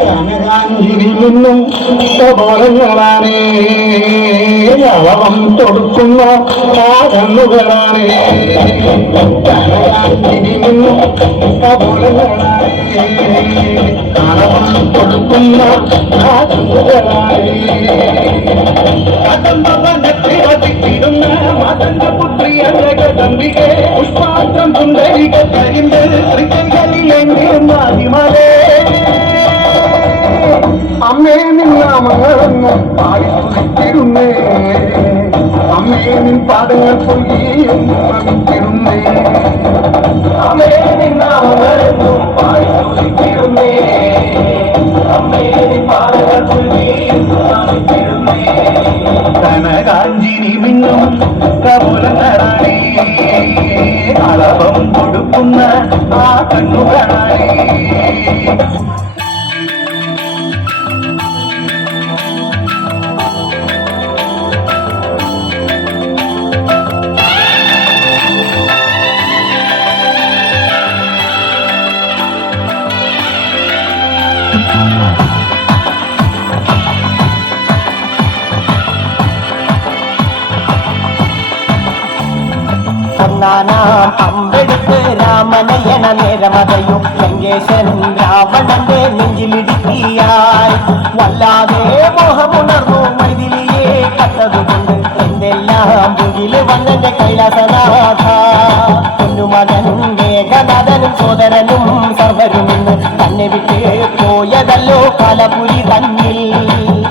കനകാഞ്ചിരിൽ നിന്നും കപോലങ്ങളാണ് അളവം തൊടുക്കുന്ന കണ്ണുകളാണ്. കനകാഞ്ചിരിൽ നിന്നും കപോലങ്ങളാണ് അളവം കൊടുക്കുന്ന കണ്ണുകളാണ്. കദംബവനത്തിരതിക്കിടുന്ന മദന പുത്രിയ ജഗദംബികെ പുഷ്പാത്രം സുന്ദരിക കരിമ്പ് തൃക്കൈകളിലെങ്കിലും മാതിമലേ അമ്മേ നിന്നാമങ്ങളെന്ന് പാടിത്തുടിക്കിടുന്നേ. അമ്മേ നിൻ പാദങ്ങൾ പൊയ്യും നമിക്കിടുന്നേ. അമ്മേ നിന്നാമങ്ങളെന്ന് പാടിത്തുടിക്കിടുന്നേ. അമ്മേ നിൻ പാദങ്ങൾ പൊയ്യും നമിക്കിടുന്നേ. കനകാഞ്ചിനി മിന്നും കപോലങ്ങളാണേ അളവം കൊടുക്കുന്ന ആ കണ്ണുകളാണേ. ഒന്നാനാം അമ്പെടുത്ത് രാമനയന നേരമതയും ലങ്കേശൻ രാവണന്റെ നെഞ്ചിലിടുക്കിയായി വല്ലാതെ മോഹമുണർന്നു മൈഥിലിയെ കത്തതുകൊണ്ട് എന്തെല്ലാം മുകില് വന്നെന്റെ കൈലാസനാഥ. പൊന്നുമകനും മേഘനാഥനും സോദരനും സർവരും ഇന്ന് തന്നെ വിട്ട് പോയതല്ലോ കാലപുരി തന്നിൽ.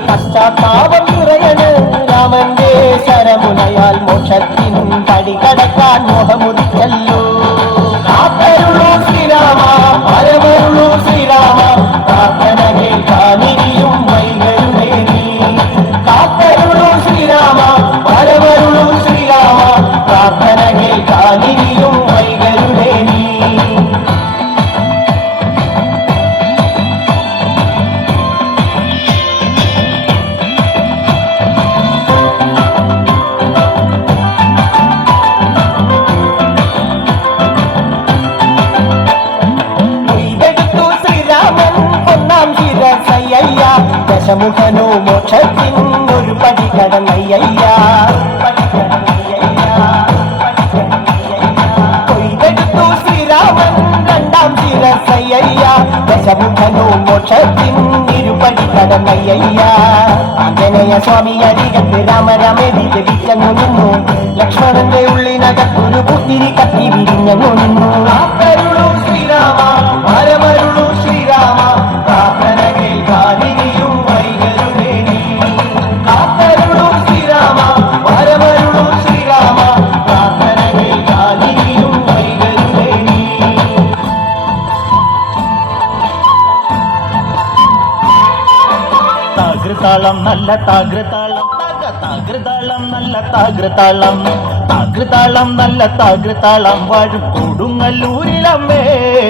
പശ്ചാത്താപം നിറയണ് രാമന്റെ ശരമുനയാൽ മോക്ഷത്തിൻ പടി കടക്കാൻ മോഹമുദിക്കല്ലോ. കാത്തരുളൂ ശ്രീരാമ പരമരുളൂ ശ്രീരാമ പ്രാർത്ഥന കേൾക്കാനിരിയും വൈകരുമേ നീ. കാത്തരുളൂ ശ്രീരാമ പരമരുളൂ ശ്രീരാമ പ്രാർത്ഥന കേൾക്കാനിരിയും വൈകരുമേ നീ. ദശമുഖനോ മോക്ഷത്തിൻ ഒരു പടി കടന്നയ്യ. കൊയ്തെടുത്തു ശ്രീരാമൻ രണ്ടാം ശിരസയ്യ. ദശമുഖനോ മോക്ഷത്തിൻ ഇരുപടി കടന്നയ്യ. ആഞ്ജനേയ സ്വാമി അരികത്ത് രാമരാമേതി ജപിച്ചങ്ങു നിന്നു. ലക്ഷ്മണന്റെ ഉള്ളിനകത്തൊരു പുത്തിരി കത്തി വിരിഞ്ഞങ്ങു നിന്നു. കാത്തരുളൂ ശ്രീരാമ പരമരുളൂ ശ്രീരാമ പ്രാർത്ഥന കേൾക്കാനിരിയും വൈകരുമേ നീ. കാത്തരുളൂ ശ്രീരാമ പരമരുളൂ ശ്രീരാമ പ്രാർത്ഥന കേൾക്കാനിരിയും വൈകരുമേ നീ. താകൃതാളം നല്ല താകൃതാളം താകൃതാളം നല്ല താകൃതാളം താകൃതാളം നല്ല താകൃതാളം വാഴും കൊടുങ്ങല്ലൂരിലമ്മേ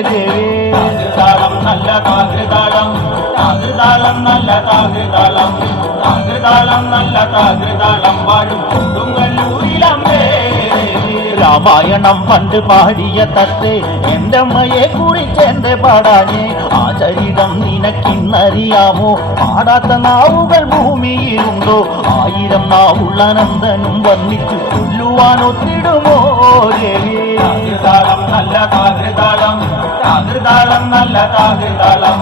ദേവി. താകൃതാളം നല്ല താകൃതാളം താകൃതാളം നല്ല താകൃതാളം താകൃതാളം നല്ല താകൃതാളം വാഴും കൊടുങ്ങല്ലൂരിലമ്മേ. രാമായണം പണ്ട് പാടിയ തത്തെ എന്റെ അമ്മയെ കുറിച്ച് എന്റെ പാടാഞ്ഞേ. ആ ചരിതം നിനക്കിന്നറിയാമോ? പാടാത്ത നാവുകൾ ഭൂമിയിലുണ്ടോ? ആയിരം നാവുള്ള നന്ദനും വന്നിച്ചു കൊല്ലുവാനൊത്തിടുമോ ദേവി. താകൃതാളം നല്ല താകൃതാളം താകൃതാളം നല്ല താകൃതാളം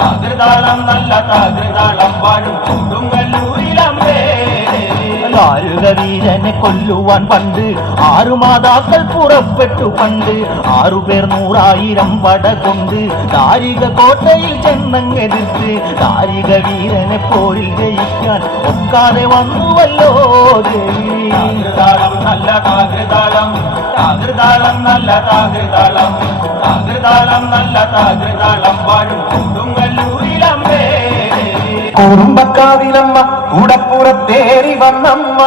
താകൃതാളം നല്ല താകൃതാളം വാഴും കൊടുങ്ങല്ലൂരിലമ്മേ. വീരനെ കൊല്ലുവാൻ പണ്ട് 6 മാതാക്കൾ പുറപ്പെട്ടു പണ്ട്. 6 പേർ 100,000 വട കൊണ്ട് ദാരിക കോട്ടയിൽ ചെന്നങ്ങെതിർത്ത് ദാരിക വീരനെ പോരിൽ ജയിക്കാൻ ഒക്കാതെ വന്നുവല്ലോ ദേവി. താകൃതാളം നല്ല താകൃതാളം താകൃതാളം നല്ല താകൃതാളം താകൃതാളം നല്ല താകൃതാളം വാഴും കൊടുങ്ങല്ലൂരിലമ്മേ. കുടുംബക്കാവിലമ്മ കൂടപ്പുറത്തേറി വന്നമ്മ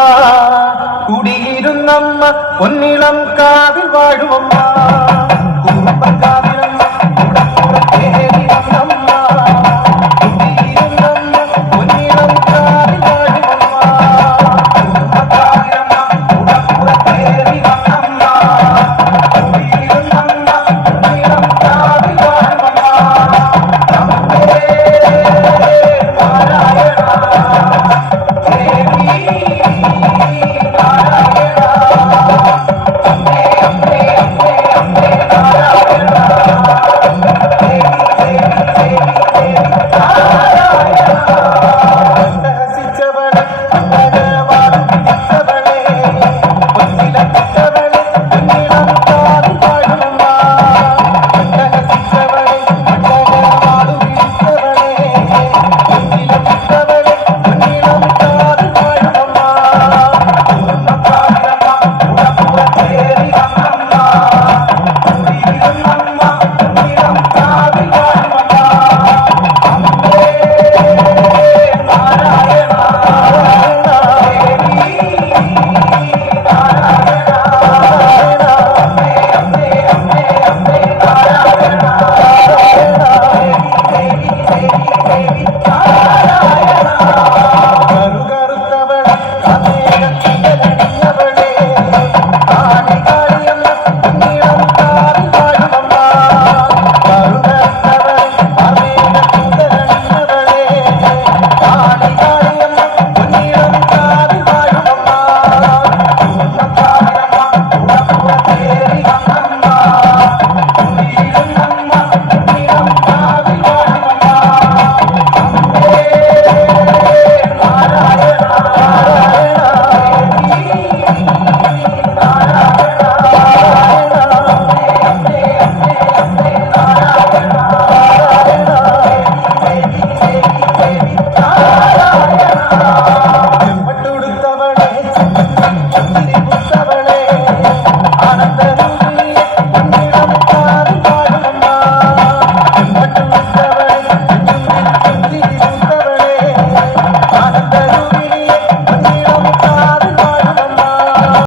കുടിയിരുന്നമ്മ പൊന്നിളം കാവിൽ വാഴുമമ്മ.